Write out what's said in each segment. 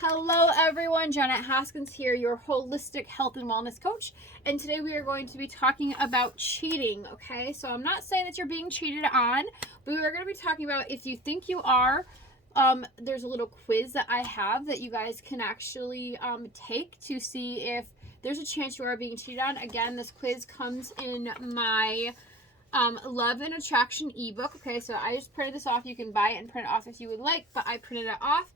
Hello everyone, Janet Haskins here, your holistic health and wellness coach. And today we are going to be talking about cheating, okay? So I'm not saying that you're being cheated on, but we are going to be talking about if you think you are. There's a little quiz that I have that you guys can actually take to see if there's a chance you are being cheated on. Again, this quiz comes in my Love and Attraction ebook, okay? So I just printed this off. You can buy it and print it off if you would like, but I printed it off.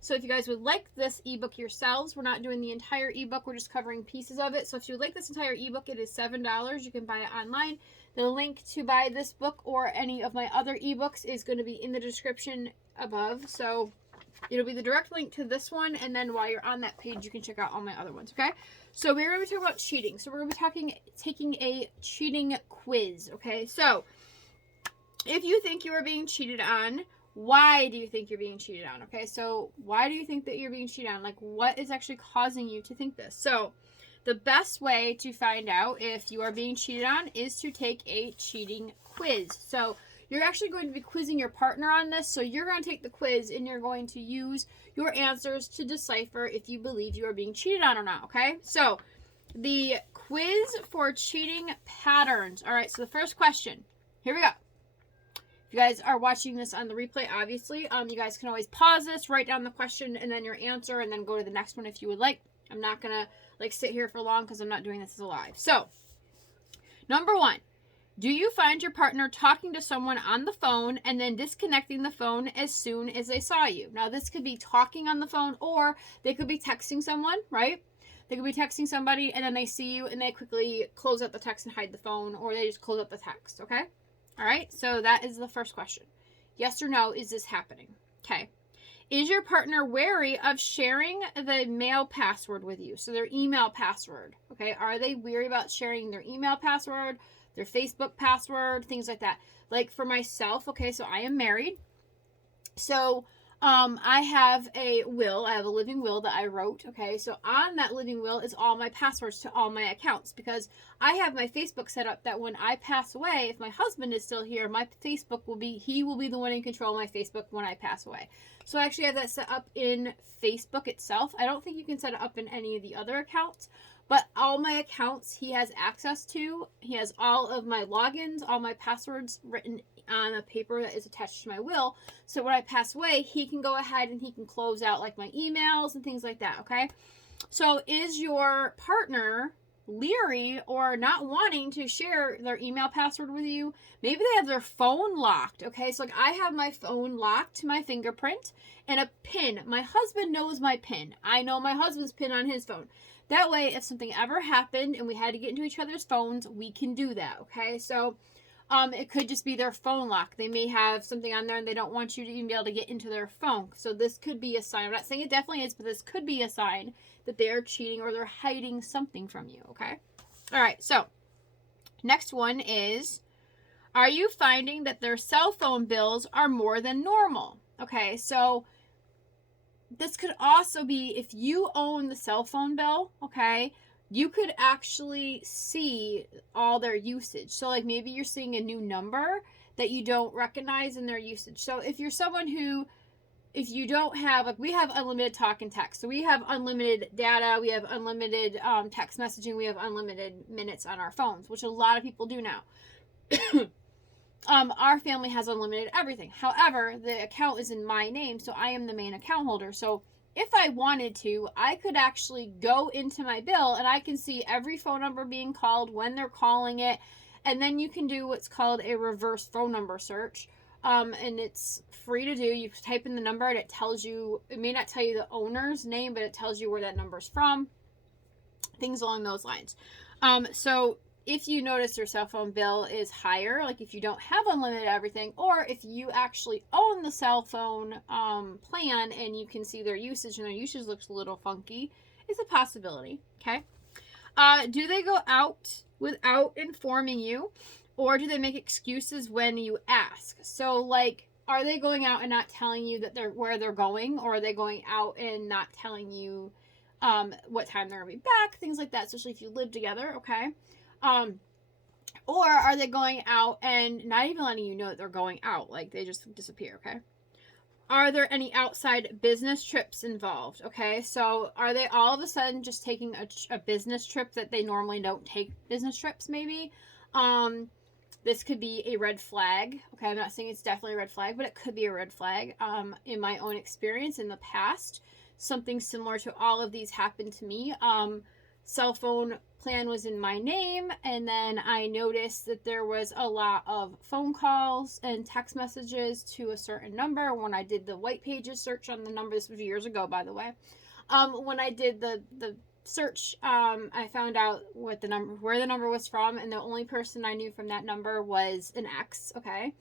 So if you guys would like this ebook yourselves, we're not doing the entire ebook, we're just covering pieces of it. So if you would like this entire ebook, it is $7. You can buy it online. The link to buy this book or any of my other ebooks is going to be in the description above. So it'll be the direct link to this one, and then while you're on that page, you can check out all my other ones, okay? So we're going to be talking about cheating. So we're going to be taking a cheating quiz, okay? So if you think you are being cheated on, why do you think you're being cheated on? Okay, so why do you think that you're being cheated on? Like, what is actually causing you to think this? So the best way to find out if you are being cheated on is to take a cheating quiz. So you're actually going to be quizzing your partner on this. So you're going to take the quiz and you're going to use your answers to decipher if you believe you are being cheated on or not, okay? So the quiz for cheating patterns. All right, so the first question. Here we go. You guys are watching this on the replay, obviously. You guys can always pause this, write down the question and then your answer, and then go to the next one if you would like. I'm not gonna sit here for long because I'm not doing this as a live. So, number one, do you find your partner talking to someone on the phone and then disconnecting the phone as soon as they saw you? Now, this could be talking on the phone, or they could be texting someone, right? They could be texting somebody and then they see you and they quickly close out the text and hide the phone, or they just close out the text, okay? All right, so that is the first question. Yes or no, is this happening? Okay. Is your partner wary of sharing the mail password with you? So their email password, okay? Are they wary about sharing their email password, their Facebook password, things like that? Like for myself, okay, so I am married. So I have a will. I have a living will that I wrote. Okay, so on that living will is all my passwords to all my accounts, because I have my Facebook set up that when I pass away, if my husband is still here, my Facebook he will be the one in control of my Facebook when I pass away. So I actually have that set up in Facebook itself. I don't think you can set it up in any of the other accounts, but all my accounts he has access to. He has all of my logins, all my passwords written on a paper that is attached to my will. So when I pass away, he can go ahead and he can close out like my emails and things like that, okay? So is your partner leery or not wanting to share their email password with you? Maybe they have their phone locked, okay? So like I have my phone locked to my fingerprint and a pin. My husband knows my pin. I know my husband's pin on his phone. That way, if something ever happened and we had to get into each other's phones, we can do that, okay? So it could just be their phone lock. They may have something on there and they don't want you to even be able to get into their phone. So this could be a sign. I'm not saying it definitely is, but this could be a sign that they are cheating or they're hiding something from you, okay? All right, so next one is, are you finding that their cell phone bills are more than normal? Okay, so this could also be if you own the cell phone bill, okay? You could actually see all their usage. So like maybe you're seeing a new number that you don't recognize in their usage. So if you're someone who, if you don't have, like we have unlimited talk and text. So we have unlimited data, we have unlimited text messaging, we have unlimited minutes on our phones, which a lot of people do now. Our family has unlimited everything. However, the account is in my name, so I am the main account holder. So if I wanted to, I could actually go into my bill and I can see every phone number being called, when they're calling it, and then you can do what's called a reverse phone number search. And it's free to do. You type in the number and it tells you, it may not tell you the owner's name, but it tells you where that number's from, things along those lines. So if you notice your cell phone bill is higher, like if you don't have unlimited everything, or if you actually own the cell phone plan and you can see their usage and their usage looks a little funky, it's a possibility, okay? Do they go out without informing you, or do they make excuses when you ask? So like, are they going out and not telling you that where they're going, or are they going out and not telling you what time they're gonna be back, things like that, especially if you live together, okay? Or are they going out and not even letting you know that they're going out? Like they just disappear, okay? are there any outside business trips involved? Okay, so are they all of a sudden just taking a business trip that they normally don't take business trips, maybe? This could be a red flag. Okay, I'm not saying it's definitely a red flag, but it could be a red flag. In my own experience in the past, something similar to all of these happened to me. Cell phone plan was in my name, and then I noticed that there was a lot of phone calls and text messages to a certain number. When I did the white pages search on the number, this was years ago, by the way. When I did the search, I found out where the number was from, and the only person I knew from that number was an ex. Okay,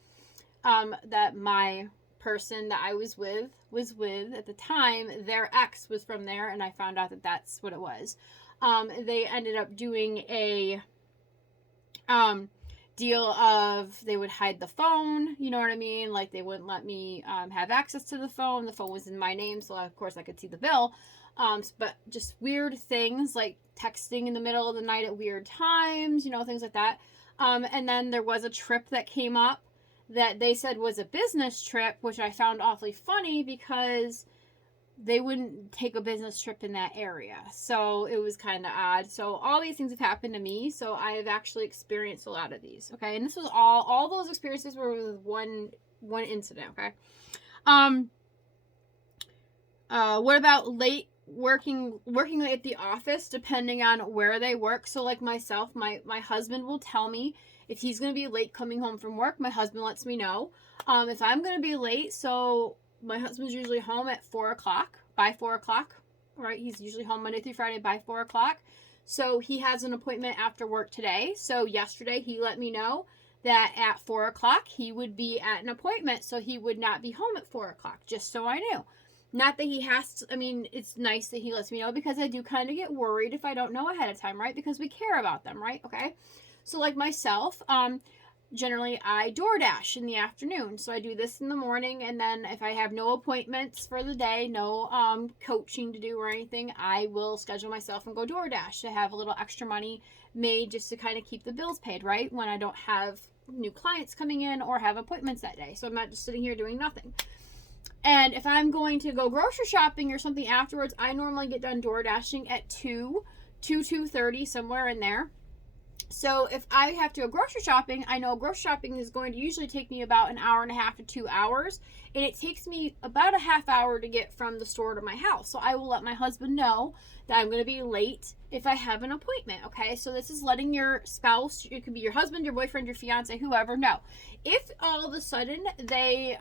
that my person that I was with at the time, their ex was from there, and I found out that that's what it was. They ended up doing a deal of they would hide the phone, you know what I mean? Like they wouldn't let me have access to the phone. The phone was in my name, so of course I could see the bill. But just weird things like texting in the middle of the night at weird times, you know, things like that. And then there was a trip that came up that they said was a business trip, which I found awfully funny because they wouldn't take a business trip in that area. So it was kind of odd. So all these things have happened to me. So I have actually experienced a lot of these. Okay. And this was all those experiences were with one incident. Okay. What about late working late at the office, depending on where they work? So like myself, my husband will tell me if he's going to be late coming home from work. My husband lets me know. If I'm going to be late, so my husband's usually home at 4 o'clock, by 4 o'clock, right? He's usually home Monday through Friday by 4 o'clock. So he has an appointment after work today. So yesterday he let me know that at 4 o'clock he would be at an appointment. So he would not be home at 4 o'clock, just so I knew. Not that he has to, I mean, it's nice that he lets me know because I do kind of get worried if I don't know ahead of time, right? Because we care about them, right? Okay. So like myself, generally I DoorDash in the afternoon. So I do this in the morning, and then if I have no appointments for the day, no coaching to do or anything, I will schedule myself and go DoorDash to have a little extra money made just to kind of keep the bills paid, right? When I don't have new clients coming in or have appointments that day. So I'm not just sitting here doing nothing. And if I'm going to go grocery shopping or something afterwards, I normally get done DoorDashing at 2:30, somewhere in there. So if I have to go grocery shopping, I know grocery shopping is going to usually take me about an hour and a half to 2 hours. And it takes me about a half hour to get from the store to my house. So I will let my husband know that I'm going to be late if I have an appointment. Okay, so this is letting your spouse, it could be your husband, your boyfriend, your fiance, whoever, know. If all of a sudden they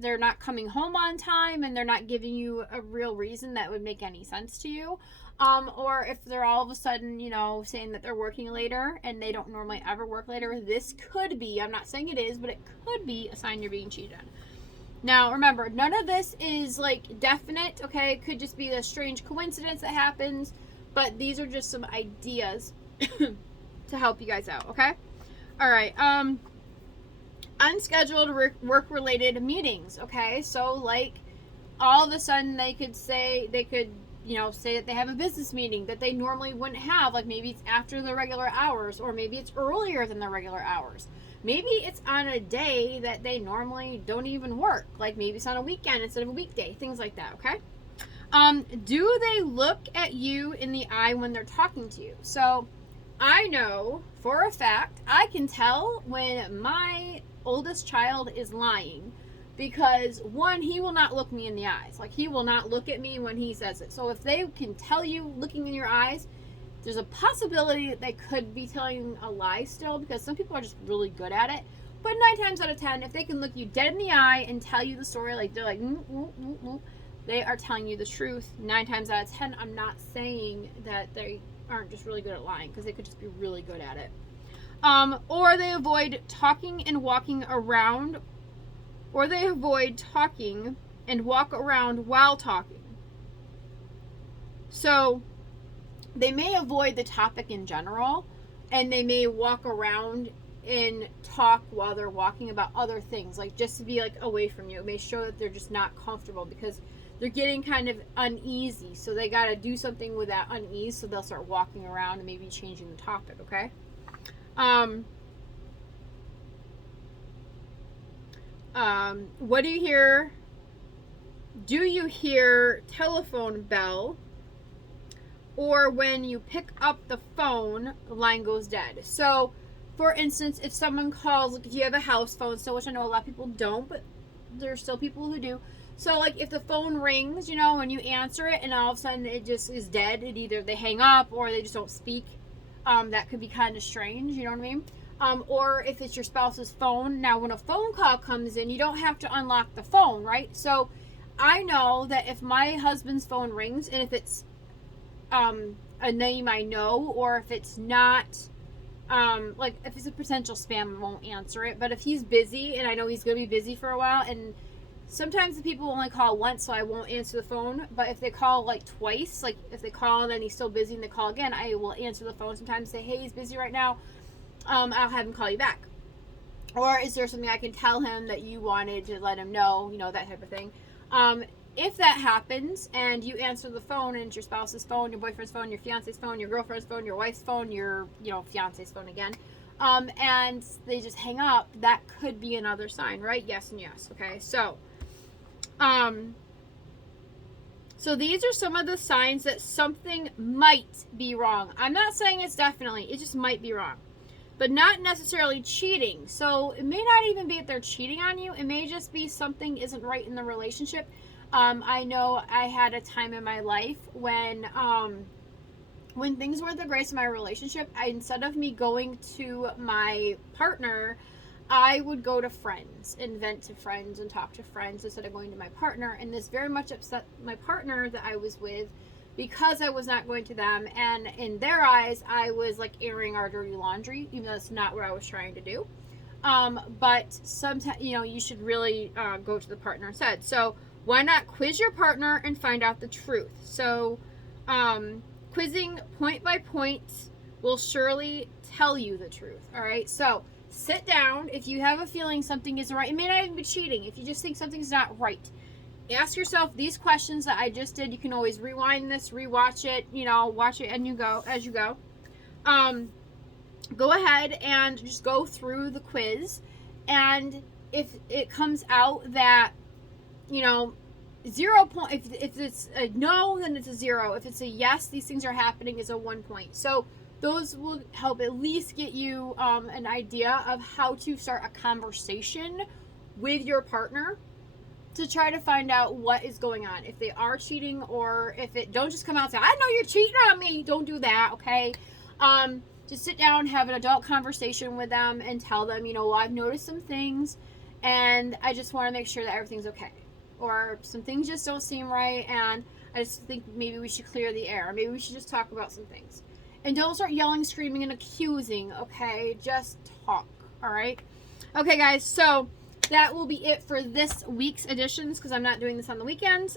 they're not coming home on time and they're not giving you a real reason that would make any sense to you, or if they're all of a sudden, you know, saying that they're working later and they don't normally ever work later, this could be, I'm not saying it is, but it could be a sign you're being cheated on. Now, remember, none of this is like definite, okay? It could just be a strange coincidence that happens, but these are just some ideas to help you guys out, okay? All right, unscheduled work-related meetings, okay? So, like, all of a sudden they could say that they have a business meeting that they normally wouldn't have. Like maybe it's after the regular hours, or maybe it's earlier than the regular hours. Maybe it's on a day that they normally don't even work. Like maybe it's on a weekend instead of a weekday. Things like that, okay? Do they look at you in the eye when they're talking to you? So I know for a fact, I can tell when my oldest child is lying. Because one, he will not look me in the eyes. Like he will not look at me when he says it. So if they can tell you looking in your eyes, there's a possibility that they could be telling a lie still, because some people are just really good at it. But 9 times out of 10, if they can look you dead in the eye and tell you the story, like they're like, they are telling you the truth. 9 times out of 10, I'm not saying that they aren't just really good at lying, because they could just be really good at it. Or they avoid talking and walking around. Or they avoid talking and walk around while talking. So they may avoid the topic in general, and they may walk around and talk while they're walking about other things, like just to be like away from you. It may show that they're just not comfortable because they're getting kind of uneasy. So they got to do something with that unease, so they'll start walking around and maybe changing the topic, okay? What do you hear do you hear telephone bell? Or when you pick up the phone, the line goes dead. So, for instance, if someone calls, like if you have a house phone still, which I know a lot of people don't, but there's still people who do. So, like if the phone rings, you know, and you answer it and all of a sudden it just is dead, it either they hang up or they just don't speak, that could be kind of strange, you know what I mean? Or if it's your spouse's phone. Now, when a phone call comes in, you don't have to unlock the phone, right? So, I know that if my husband's phone rings and if it's a name I know, or if it's not, like if it's a potential spam, I won't answer it. But if he's busy and I know he's going to be busy for a while, and sometimes the people only call once, so I won't answer the phone. But if they call like twice, like if they call and then he's still busy and they call again, I will answer the phone. Sometimes say, hey, he's busy right now. I'll have him call you back. Or is there something I can tell him that you wanted to let him know, you know, that type of thing. If that happens and you answer the phone and it's your spouse's phone, your boyfriend's phone, your fiance's phone, your girlfriend's phone, your wife's phone, your, you know, fiance's phone again, and they just hang up, that could be another sign, right? Yes and yes. Okay. So these are some of the signs that something might be wrong. I'm not saying it's definitely, it just might be wrong, but not necessarily cheating. So it may not even be that they're cheating on you. It may just be something isn't right in the relationship. I know I had a time in my life when things weren't the greatest in my relationship, instead of me going to my partner, I would go to friends and vent to friends and talk to friends instead of going to my partner. And this very much upset my partner that I was with, because I was not going to them. And in their eyes, I was like airing our dirty laundry, even though that's not what I was trying to do. But sometimes, you know, you should really go to the partner instead. So why not quiz your partner and find out the truth? So quizzing point by point will surely tell you the truth. All right. So sit down. If you have a feeling something isn't right, it may not even be cheating. If you just think something's not right, ask yourself these questions that I just did. You can always rewind this, rewatch it, you know, watch it and you go as you go. Go ahead and just go through the quiz. And if it comes out that, you know, 0 point, if it's a no, then it's a 0. If it's a yes, these things are happening, is a 1 point. So those will help at least get you an idea of how to start a conversation with your partner to try to find out what is going on. If they are cheating, or if it, don't just come out and say, I know you're cheating on me. Don't do that, okay? Just sit down, have an adult conversation with them and tell them, you know, well, I've noticed some things and I just want to make sure that everything's okay. Or some things just don't seem right and I just think maybe we should clear the air. Maybe we should just talk about some things. And don't start yelling, screaming, and accusing, okay? Just talk, all right? Okay, guys, so that will be it for this week's editions because I'm not doing this on the weekends.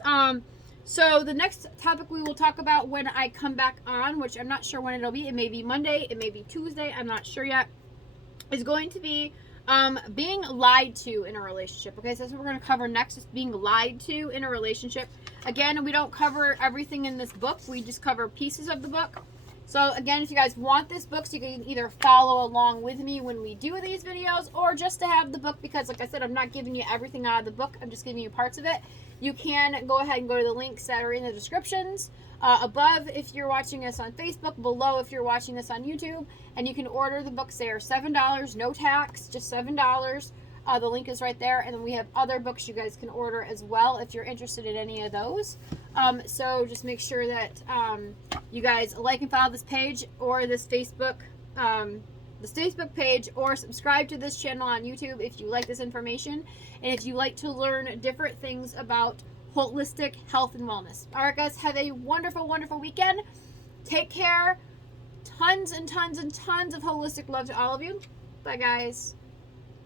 So the next topic we will talk about when I come back on, which I'm not sure when it'll be. It may be Monday, it may be Tuesday, I'm not sure yet, is going to be being lied to in a relationship. Okay, so that's what we're going to cover next, is being lied to in a relationship. Again, we don't cover everything in this book. We just cover pieces of the book. So again, if you guys want this book, so you can either follow along with me when we do these videos, or just to have the book, because like I said, I'm not giving you everything out of the book. I'm just giving you parts of it. You can go ahead and go to the links that are in the descriptions above if you're watching us on Facebook, below if you're watching this on YouTube, and you can order the books there. $7, no tax, just $7. The link is right there, and then we have other books you guys can order as well if you're interested in any of those. So just make sure that you guys like and follow this page or this Facebook page, or subscribe to this channel on YouTube if you like this information and if you like to learn different things about holistic health and wellness. All right, guys, have a wonderful, wonderful weekend. Take care. Tons and tons and tons of holistic love to all of you. Bye, guys.